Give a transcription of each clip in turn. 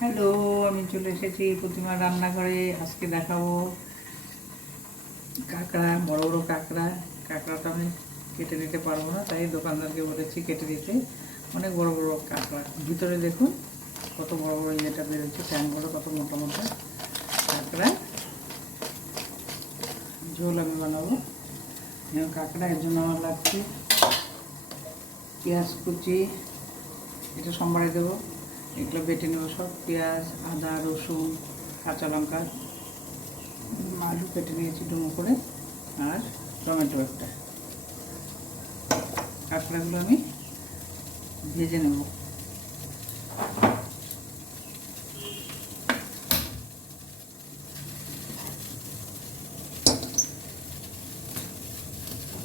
Hello, আমি চলে এসেছি প্রতিমার রান্নাঘরে। আজকে দেখাবো কাঁকড়া, বড় বড় কাঁকড়া। কাঁকড়াটা আমি কেটে দিতে পারবো না, তাই দোকানদারকে বলেছি কেটে দিতে। অনেক বড় বড় কাঁকড়া, ভিতরে দেখুন কত বড় বড় ইয়েটা বেরোচ্ছে, ট্যাংগুলো কত মোটা মোটা। কাঁকড়া ঝোল আমি বানাবো। কাঁকড়া, এর জন্য আমার লাগছে পেঁয়াজ কুচি, এটা সোমবারে দেবো। এগুলো বেটে নেবো সব, পেঁয়াজ, আদা, রসুন, কাঁচা লঙ্কা, আলু কেটে নিয়েছি ডুমো করে, আর টমেটো একটা। কাঁকড়াগুলো আমি ভেজে নেব।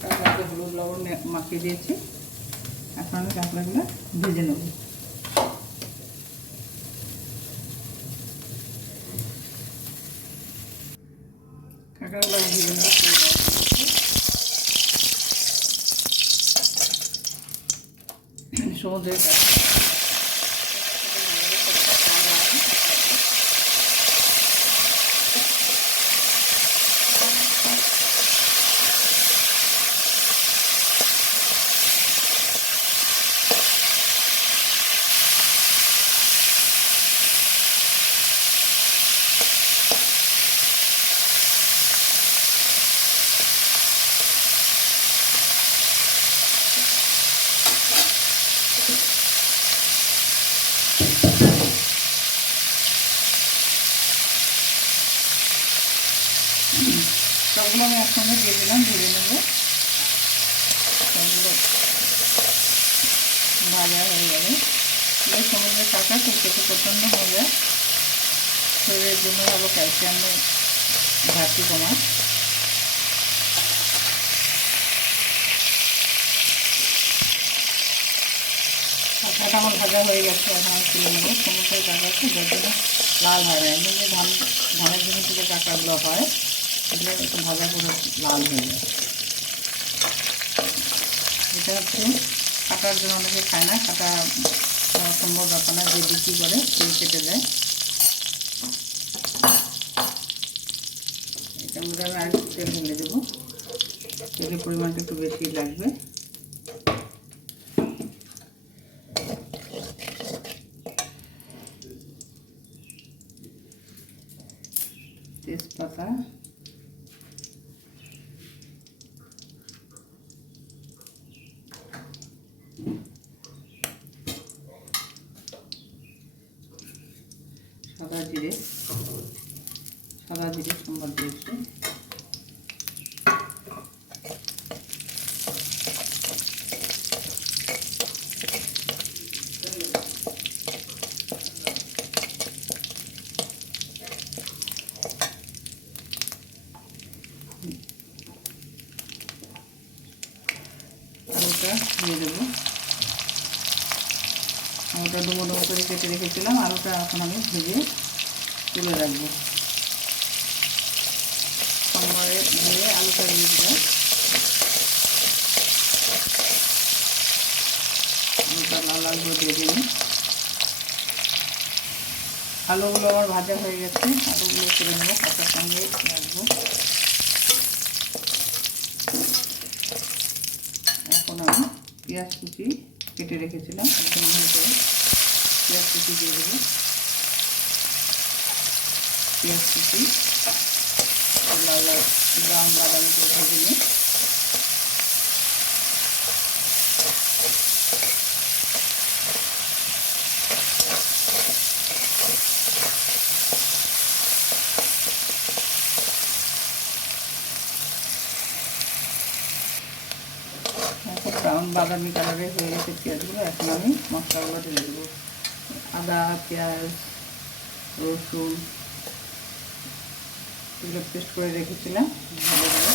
কাঁকড়াতে হলুদ লবণ মাখিয়ে দিয়েছি, এখন আমি কাঁকড়াগুলো ভেজে নেব। কাঁকড়াগুলো ভেজে নেব। সমুদ্রের কাছে সবগুলো আমি একসঙ্গে দিয়ে দিলাম, ভেজে নেব। সবগুলো ভাজা হয়ে গেলে এই সমুদ্রের কাঁকড়া খেতে প্রচণ্ড মজা, শরীরের জন্য ভালো, ক্যালসিয়ামের ঘাটতি কমায়। কাঁকড়াটা আমার ভাজা হয়ে গেছে, এখন আমি তুলে নেবো। সমুদ্রের কাঁকড়া তো যার জন্য লাল হয় না, এমনি যে ধানের জন্য থেকে কাঁকড়াগুলো হয় এগুলো একটু ভাজা করে লাল হয়ে যায়। এটা হচ্ছে কাটার জন্য অনেকে খায় না, কাটা সম্ভব ব্যাপার না, যে বিক্রি করে তেল কেটে দেয়। এটা মধ্যে আমি আর তেল ঢেলে দেবো, তেলের পরিমাণটা একটু বেশি লাগবে। তেজপাতা, সাদা জিরে সম্বাদ দিয়েছি, আলুটা দিয়ে দেবো। আলুটা ডুমো ডুমো করে কেটে রেখেছিলাম, আলুটা এখন আমি ভেজে তুলে রাখবো। সোমবারে দিয়ে আলুটা দিয়ে দিলাম, আলুটা লাল লাল করে ভেজে নিই। আলুগুলো আমার ভাজা হয়ে গেছে, আলুগুলো তুলে নেবো, কাঁচার সঙ্গে রাখবো। এখন আমি পেঁয়াজ কুচি কেটে রেখেছিলাম, একদম করে পেঁয়াজ কুচি দিয়ে দেবো। পেঁয়াজ কুচি লাল লাল ব্রাউন বাদামি করে ভেজে নিই। এখন ব্রাউন বাদামি কালারে হয়ে গেছে পেঁয়াজগুলো, এখন আমি মশলাগুলো ঢেলে দেবো। আদা, পেঁয়াজ, রসুন এগুলো পেস্ট করে রেখেছিলাম, ভালো করে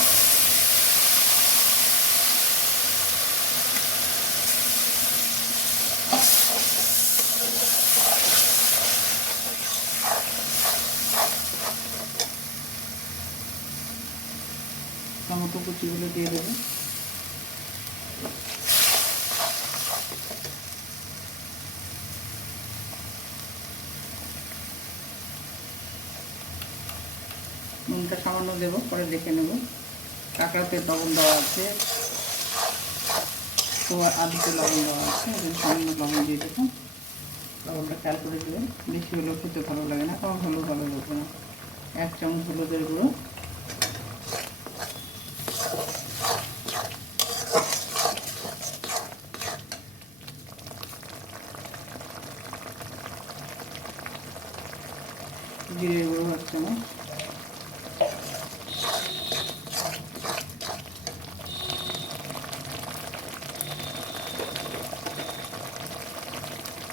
টমেটো কুচিগুলো দিয়ে দেবো। নুনটা সামান্য দেবো, পরে দেখে নেব। কাঁকড়াতে লবণ দেওয়া আছে, তো আলুতে লবণ দেওয়া আছে, সামান্য লবণ দিয়ে দেবো। লবণটা খেয়াল করে দেবেন, বেশি হলেও খেতে ভালো লাগে না, কারণ হলুদ ভালো লাগবে না। 1 চামচ হলুদের গুঁড়ো, জিরের গুঁড়ো 1 চামচ,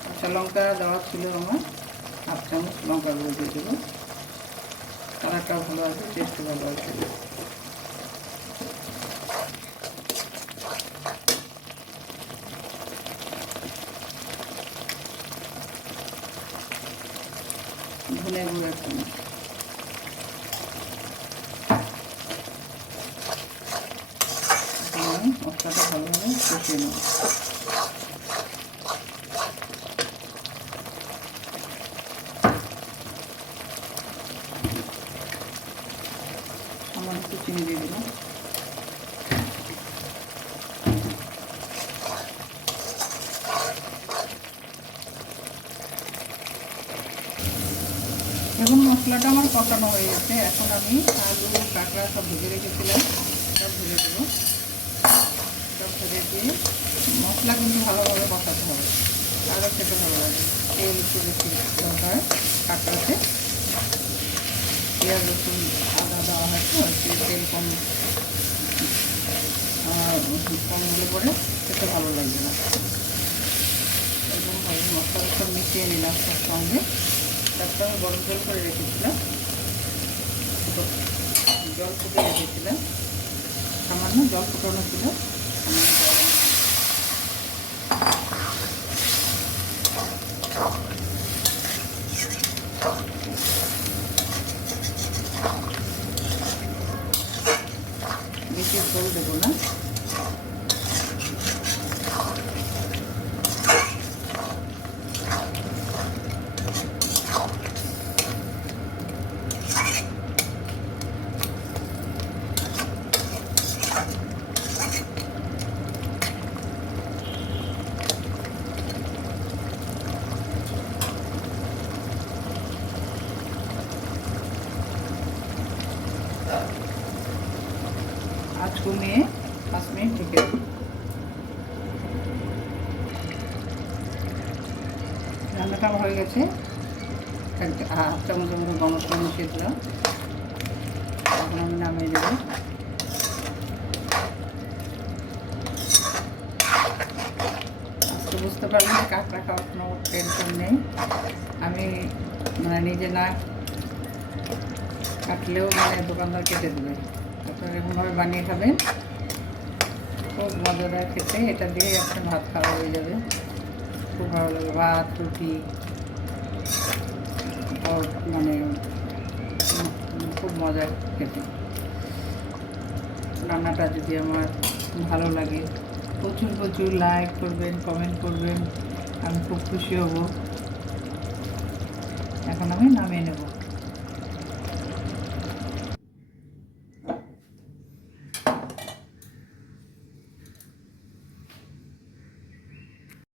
কাঁচা লঙ্কা দেওয়া ছিল আমার, 1/2 চামচ লঙ্কা গুঁড়ো দিয়ে দেবো। কালারটাও ভালো আছে, টেস্টও ভালো আছে। ধনে গুঁড়ো 1 চামচ, মশলাটা ভালোভাবে কষিয়ে নেব। আমার একটু চিনি দিয়ে দিলাম। এখন মশলাটা আমার কষানো হয়ে গেছে। এখন আমি আলু কাঁকড়া সব ভেজে রেখেছিলাম, সব ভেজে দেবো। সব ভেজে দিয়ে মশলা কিন্তু ভালোভাবে কষাতে হবে, আরও খেতে ভালো লাগে। তেল একটু বেশি দরকার কাঁকড়াতে, পেঁয়াজ রসুন আদা দেওয়া হয় তো, তেল কম হলে পরে খেতে ভালো লাগবে না। এরকমভাবে মশলা সব মিশিয়ে নিলাম সব সঙ্গে। তারপর আমি গরম জল করে রেখেছিলাম, জল ফুটে রেখেছিলাম, সামান্য জল ফুটানো ছিল, বেশি ঝোল দেবো না। আঁচ কমিয়ে 5 মিনিট ঢেকে দেবো। রান্নাটা আমার হয়ে গেছে। 1/2 চামচের মতো গরম মশলা মিশিয়ে দিলাম। এখন আমি নামিয়ে দেবো। আজকে বুঝতে পারলাম কাঁকড়া খাওয়ার কোনো টেনশন নেই। আমি নিজে না কাটলেও দোকানদার কেটে দেবে। আপনারা এরকমভাবে বানিয়ে খাবেন, খুব মজাদার খেতে। এটা দিয়ে একটা ভাত খাওয়া হয়ে যাবে, খুব ভালো লাগে। ভাত, রুটি, খুব মজার খেতে। রান্নাটা যদি আমার ভালো লাগে প্রচুর প্রচুর লাইক করবেন, কমেন্ট করবেন, আমি খুব খুশি হব। এখন আমি নামিয়ে নেব।